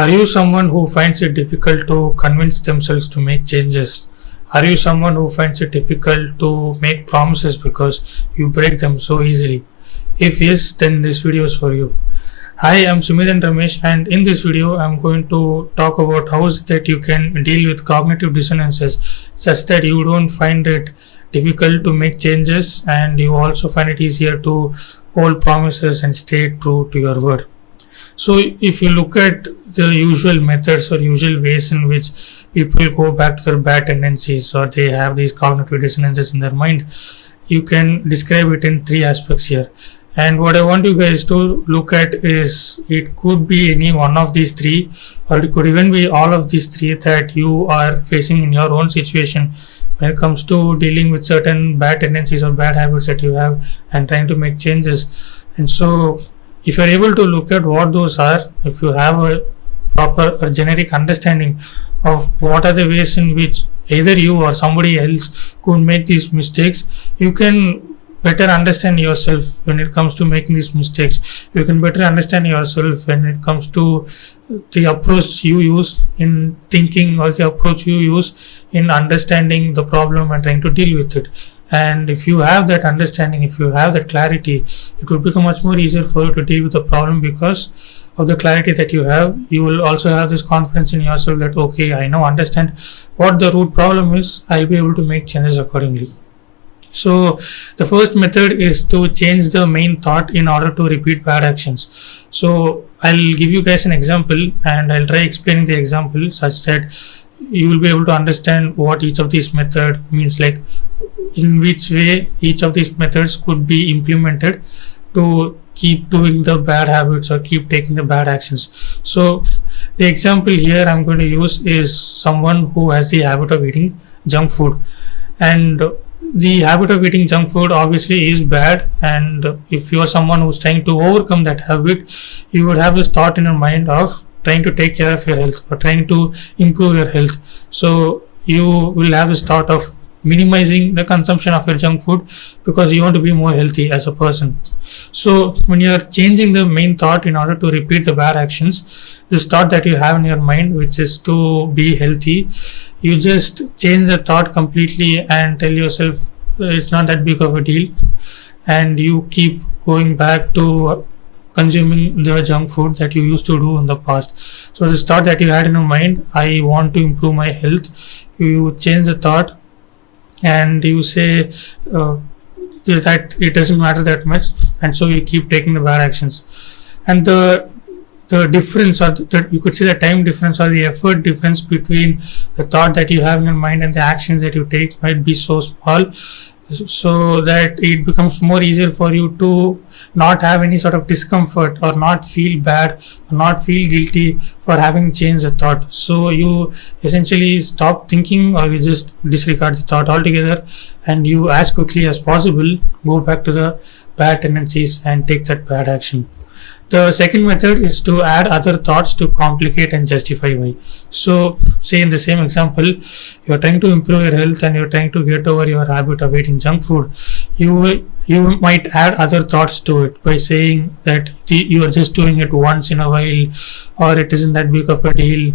Are you someone who finds it difficult to convince themselves to make changes? Are you someone who finds it difficult to make promises because you break them so easily? If yes, then this video is for you. Hi, I'm Sumedhan Ramesh, and in this video, I'm going to talk about how is that you can deal with cognitive dissonances such that you don't find it difficult to make changes and you also find it easier to hold promises and stay true to your word. So if you look at the usual methods or usual ways in which people go back to their bad tendencies or they have these cognitive dissonances in their mind, you can describe it in three aspects here. And what I want you guys to look at is it could be any one of these three, or it could even be all of these three that you are facing in your own situation when it comes to dealing with certain bad tendencies or bad habits that you have and trying to make changes. And so if you're able to look at what those are, if you have a proper or generic understanding of what are the ways in which either you or somebody else could make these mistakes, you can better understand yourself when it comes to making these mistakes. You can better understand yourself when it comes to the approach you use in thinking or the approach you use in understanding the problem and trying to deal with it. And if you have that understanding, if you have that clarity, it will become much more easier for you to deal with the problem because of the clarity that you have. You will also have this confidence in yourself that, okay, I now understand what the root problem is. I'll be able to make changes accordingly. So the first method is to change the main thought in order to repeat bad actions. So I'll give you guys an example and I'll try explaining the example such that you will be able to understand what each of these method means, like in which way each of these methods could be implemented to keep doing the bad habits or keep taking the bad actions. So the example here I'm going to use is someone who has the habit of eating junk food, and the habit of eating junk food obviously is bad, and if you are someone who's trying to overcome that habit, you would have this thought in your mind of trying to take care of your health or trying to improve your health. So you will have this thought of minimizing the consumption of your junk food because you want to be more healthy as a person. So when you are changing the main thought in order to repeat the bad actions, this thought that you have in your mind, which is to be healthy, you just change the thought completely and tell yourself it's not that big of a deal, and you keep going back to consuming the junk food that you used to do in the past. So this thought that you had in your mind, I want to improve my health, you change the thought and you say that it doesn't matter that much, and so you keep taking the bad actions. And the difference, or you could say the time difference or the effort difference between the thought that you have in your mind and the actions that you take might be so small, so that it becomes more easier for you to not have any sort of discomfort or not feel bad or not feel guilty for having changed the thought. So you essentially stop thinking or you just disregard the thought altogether, and you as quickly as possible go back to the bad tendencies and take that bad action. The second method is to add other thoughts to complicate and justify why. So say in the same example, you're trying to improve your health and you're trying to get over your habit of eating junk food. You might add other thoughts to it by saying that you are just doing it once in a while, or it isn't that big of a deal,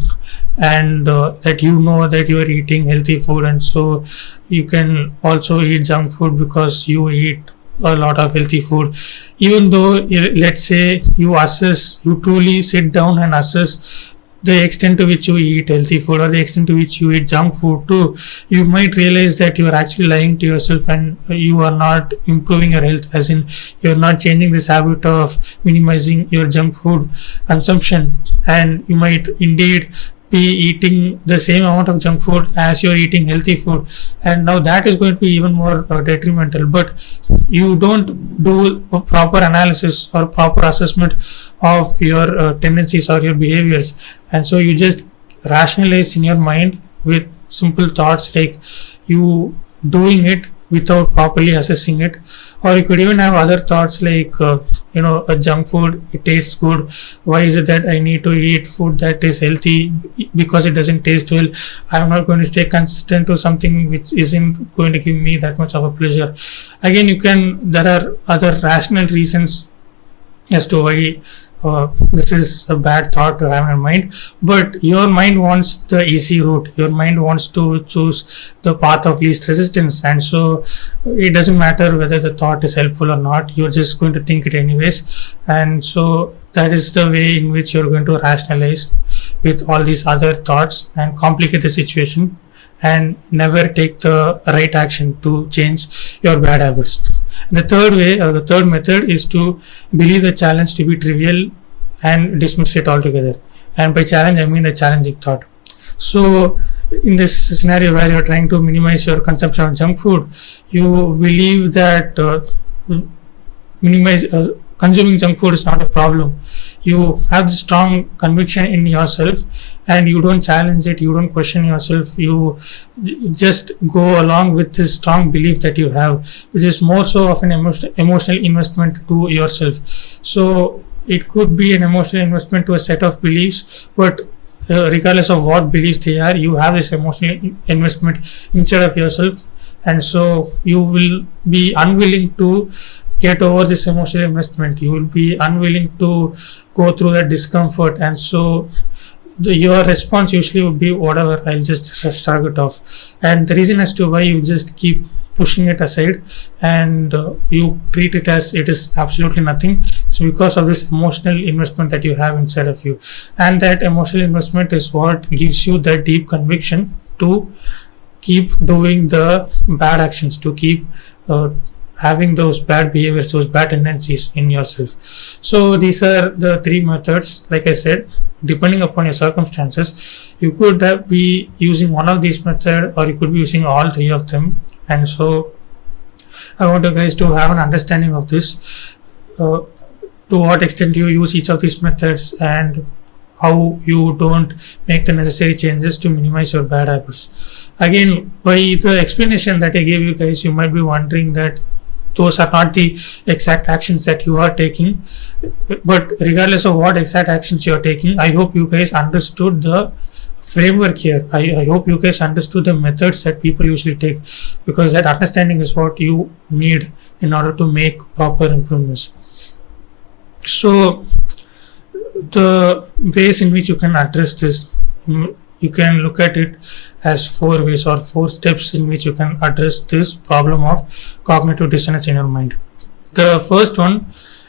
and that you know that you are eating healthy food, and so you can also eat junk food because you eat a lot of healthy food. Even though, let's say, you truly sit down and assess the extent to which you eat healthy food or the extent to which you eat junk food too, you might realize that you are actually lying to yourself and you are not improving your health, as in you are not changing this habit of minimizing your junk food consumption, and you might indeed be eating the same amount of junk food as you're eating healthy food, and now that is going to be even more detrimental. But you don't do a proper analysis or proper assessment of your tendencies or your behaviors, and so you just rationalize in your mind with simple thoughts like you doing it without properly assessing it. Or you could even have other thoughts like a junk food, it tastes good, why is it that I need to eat food that is healthy because it doesn't taste well? I'm not going to stay consistent to something which isn't going to give me that much of a pleasure. Again, there are other rational reasons as to why this is a bad thought to have in your mind, but your mind wants the easy route. Your mind wants to choose the path of least resistance, and so it doesn't matter whether the thought is helpful or not. You're just going to think it anyways, and so that is the way in which you're going to rationalize with all these other thoughts and complicate the situation and never take the right action to change your bad habits. The third way, or the third method, is to believe the challenge to be trivial and dismiss it altogether. And by challenge, I mean the challenging thought. So, in this scenario where you're trying to minimize your consumption of junk food, you believe that consuming junk food is not a problem. You have the strong conviction in yourself, and you don't challenge it, you don't question yourself, you just go along with this strong belief that you have, which is more so of an emotional investment to yourself. So it could be an emotional investment to a set of beliefs, but regardless of what beliefs they are, you have this emotional investment inside of yourself, and so you will be unwilling to get over this emotional investment. You will be unwilling to go through that discomfort, and so your response usually would be whatever, I'll just shrug it off. And the reason as to why you just keep pushing it aside and you treat it as it is absolutely nothing is because of this emotional investment that you have inside of you, and that emotional investment is what gives you that deep conviction to keep doing the bad actions, to keep having those bad behaviors, those bad tendencies in yourself. So these are the three methods. Like I said, depending upon your circumstances, you could be using one of these methods, or you could be using all three of them. And so I want you guys to have an understanding of this, to what extent you use each of these methods and how you don't make the necessary changes to minimize your bad habits. Again, by the explanation that I gave you guys, you might be wondering that those are not the exact actions that you are taking. But regardless of what exact actions you are taking, I hope you guys understood the framework here. I hope you guys understood the methods that people usually take, because that understanding is what you need in order to make proper improvements. So the ways in which you can address this, you can look at it as 4 ways or 4 steps in which you can address this problem of cognitive dissonance in your mind. The first one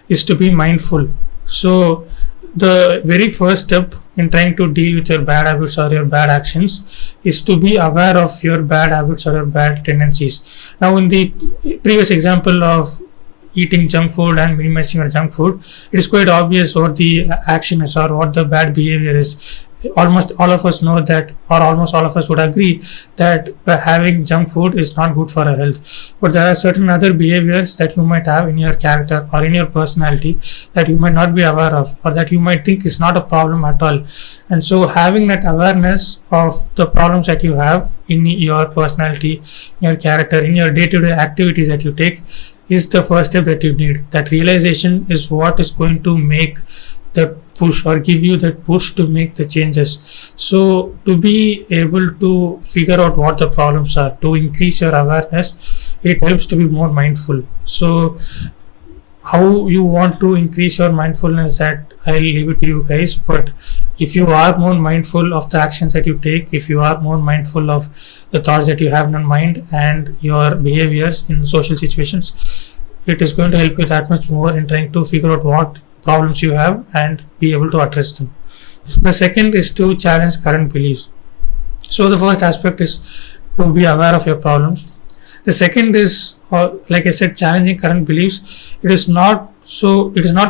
is to be mindful. So the very first step in trying to deal with your bad habits or your bad actions is to be aware of your bad habits or your bad tendencies. Now, in the previous example of eating junk food and minimizing your junk food, it is quite obvious what the action is or what the bad behavior is. Almost all of us know that, or almost all of us would agree that having junk food is not good for our health. But there are certain other behaviors that you might have in your character or in your personality that you might not be aware of, or that you might think is not a problem at all. And so having that awareness of the problems that you have in your personality, in your character, in your day-to-day activities that you take is the first step that you need. That realization is what is going to make the push or give you that push to make the changes. So to be able to figure out what the problems are, to increase your awareness, it helps to be more mindful. So how you want to increase your mindfulness, that I'll leave it to you guys. But if you are more mindful of the actions that you take, if you are more mindful of the thoughts that you have in your mind and your behaviors in social situations, it is going to help you that much more in trying to figure out what problems you have and be able to address them. The second is to challenge current beliefs. So the first aspect is to be aware of your problems. The second is, like I said, challenging current beliefs. It is not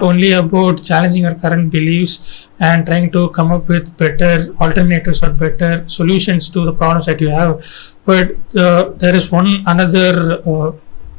only about challenging your current beliefs and trying to come up with better alternatives or better solutions to the problems that you have, but there is another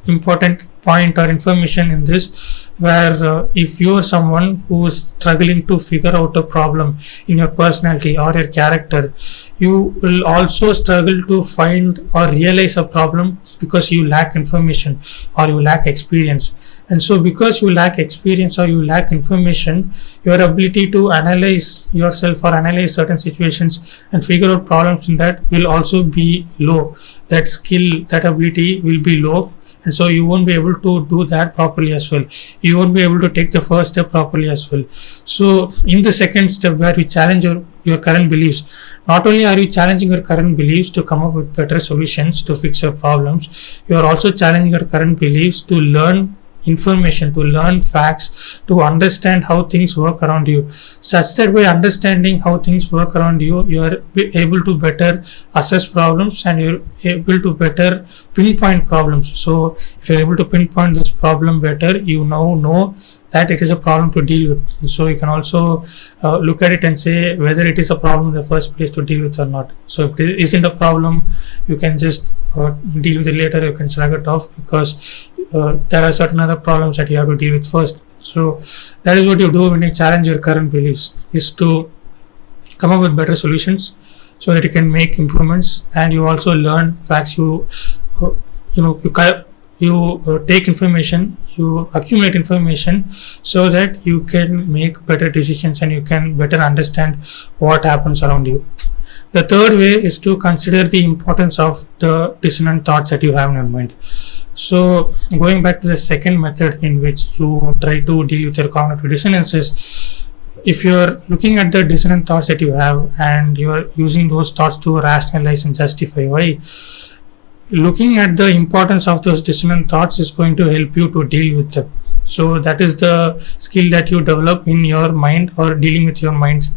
important point or information in this, where if you are someone who is struggling to figure out a problem in your personality or your character, you will also struggle to find or realize a problem because you lack information or you lack experience. And so because you lack experience or you lack information, your ability to analyze yourself or analyze certain situations and figure out problems in that will also be low. That skill, that ability will be low. and so you won't be able to do that properly as well. You won't be able to take the first step properly as well. So in the second step, where you challenge your current beliefs, not only are you challenging your current beliefs to come up with better solutions to fix your problems, you are also challenging your current beliefs to learn information, to learn facts, to understand how things work around you, such that by understanding how things work around you, you are able to better assess problems and you're able to better pinpoint problems. So if you're able to pinpoint this problem better, you now know that it is a problem to deal with. So you can also look at it and say whether it is a problem in the first place to deal with or not. So if it isn't a problem, you can just deal with it later. You can shrug it off, because there are certain other problems that you have to deal with first. So that is what you do when you challenge your current beliefs, is to come up with better solutions so that you can make improvements, and you also learn facts. You take information, you accumulate information so that you can make better decisions and you can better understand what happens around you. The third way is to consider the importance of the dissonant thoughts that you have in your mind. So going back to the second method in which you try to deal with your cognitive dissonances, if you're looking at the dissonant thoughts that you have and you're using those thoughts to rationalize and justify why, looking at the importance of those dissonant thoughts is going to help you to deal with them. So that is the skill that you develop in your mind, or dealing with your mind,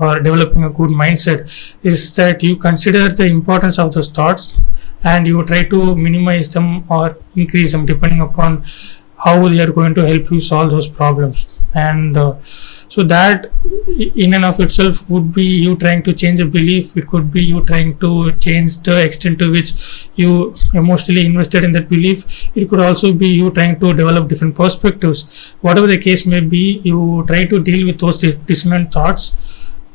or developing a good mindset, is that you consider the importance of those thoughts and you try to minimize them or increase them depending upon how they are going to help you solve those problems. And so that in and of itself would be you trying to change a belief. It could be you trying to change the extent to which you emotionally invested in that belief. It could also be you trying to develop different perspectives. Whatever the case may be, you try to deal with those dissonant thoughts.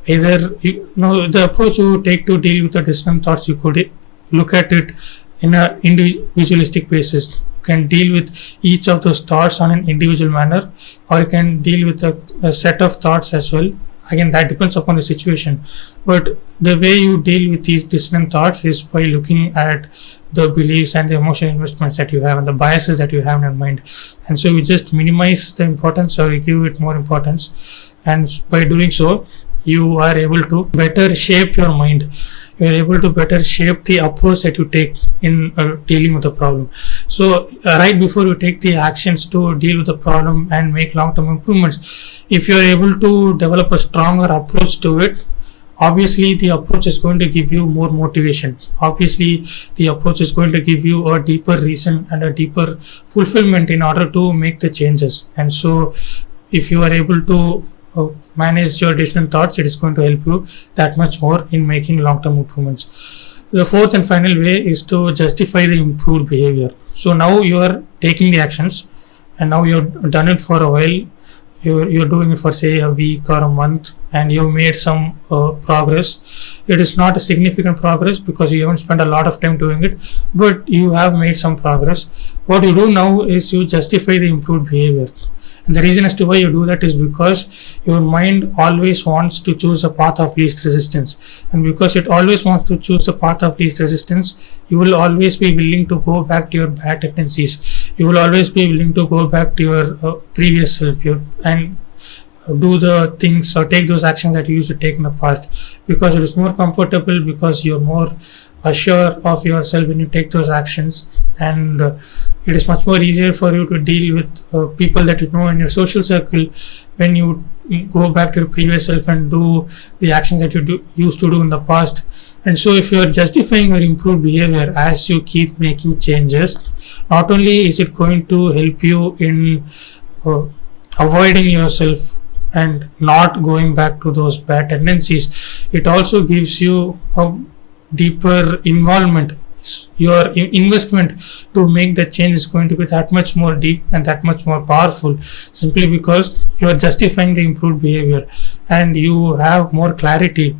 Either the approach you take to deal with the dissonant thoughts, you could look at it in a individualistic basis. You can deal with each of those thoughts on an individual manner, or you can deal with a set of thoughts as well. Again, that depends upon the situation. But the way you deal with these dissonant thoughts is by looking at the beliefs and the emotional investments that you have and the biases that you have in your mind. And so you just minimize the importance, or you give it more importance. And by doing so, you are able to better shape your mind. You are able to better shape the approach that you take in dealing with the problem. So right before you take the actions to deal with the problem and make long-term improvements, if you are able to develop a stronger approach to it, obviously the approach is going to give you more motivation. Obviously the approach is going to give you a deeper reason and a deeper fulfillment in order to make the changes. And so if you are able to manage your dissonant thoughts, it is going to help you that much more in making long-term improvements. The fourth and final way is to justify the improved behavior. So now you are taking the actions, and now you've done it for a while. You're doing it for say a week or a month, and you've made some progress. It is not a significant progress because you haven't spent a lot of time doing it, but you have made some progress. What you do now is you justify the improved behavior. And the reason as to why you do that is because your mind always wants to choose a path of least resistance. And because it always wants to choose a path of least resistance, you will always be willing to go back to your bad tendencies. You will always be willing to go back to your previous self and do the things or take those actions that you used to take in the past, because it is more comfortable, because you're more assured of yourself when you take those actions. And it is much more easier for you to deal with people that you know in your social circle when you go back to your previous self and do the actions that you used to do in the past. And so if you are justifying your improved behavior as you keep making changes, not only is it going to help you in avoiding yourself and not going back to those bad tendencies, it also gives you a deeper involvement. Your investment to make the change is going to be that much more deep and that much more powerful, simply because you are justifying the improved behavior and you have more clarity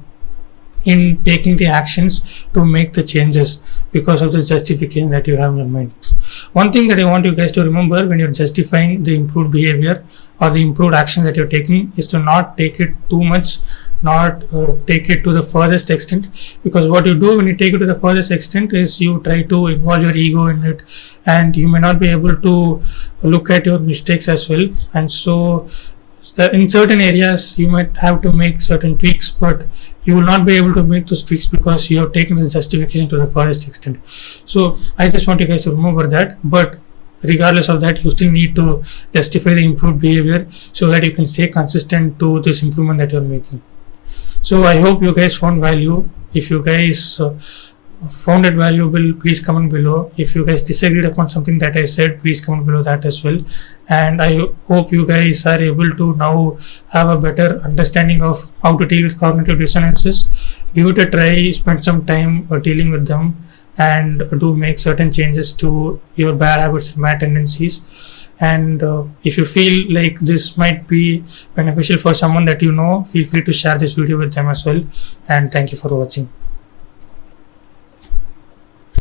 in taking the actions to make the changes because of the justification that you have in your mind. One thing that I want you guys to remember when you're justifying the improved behavior or the improved action that you're taking is to not take it too much not take it to the furthest extent, because what you do when you take it to the furthest extent is you try to involve your ego in it, and you may not be able to look at your mistakes as well. And so in certain areas you might have to make certain tweaks, but you will not be able to make those tweaks because you have taken the justification to the furthest extent. So I just want you guys to remember that. But regardless of that, you still need to justify the improved behavior so that you can stay consistent to this improvement that you're making. So I hope you guys found value. If you guys found it valuable, please comment below. If you guys disagreed upon something that I said, please comment below that as well. And I hope you guys are able to now have a better understanding of how to deal with cognitive dissonances. Give it a try, spend some time dealing with them, and do make certain changes to your bad habits and bad tendencies. And if you feel like this might be beneficial for someone that you know, feel free to share this video with them as well. And thank you for watching.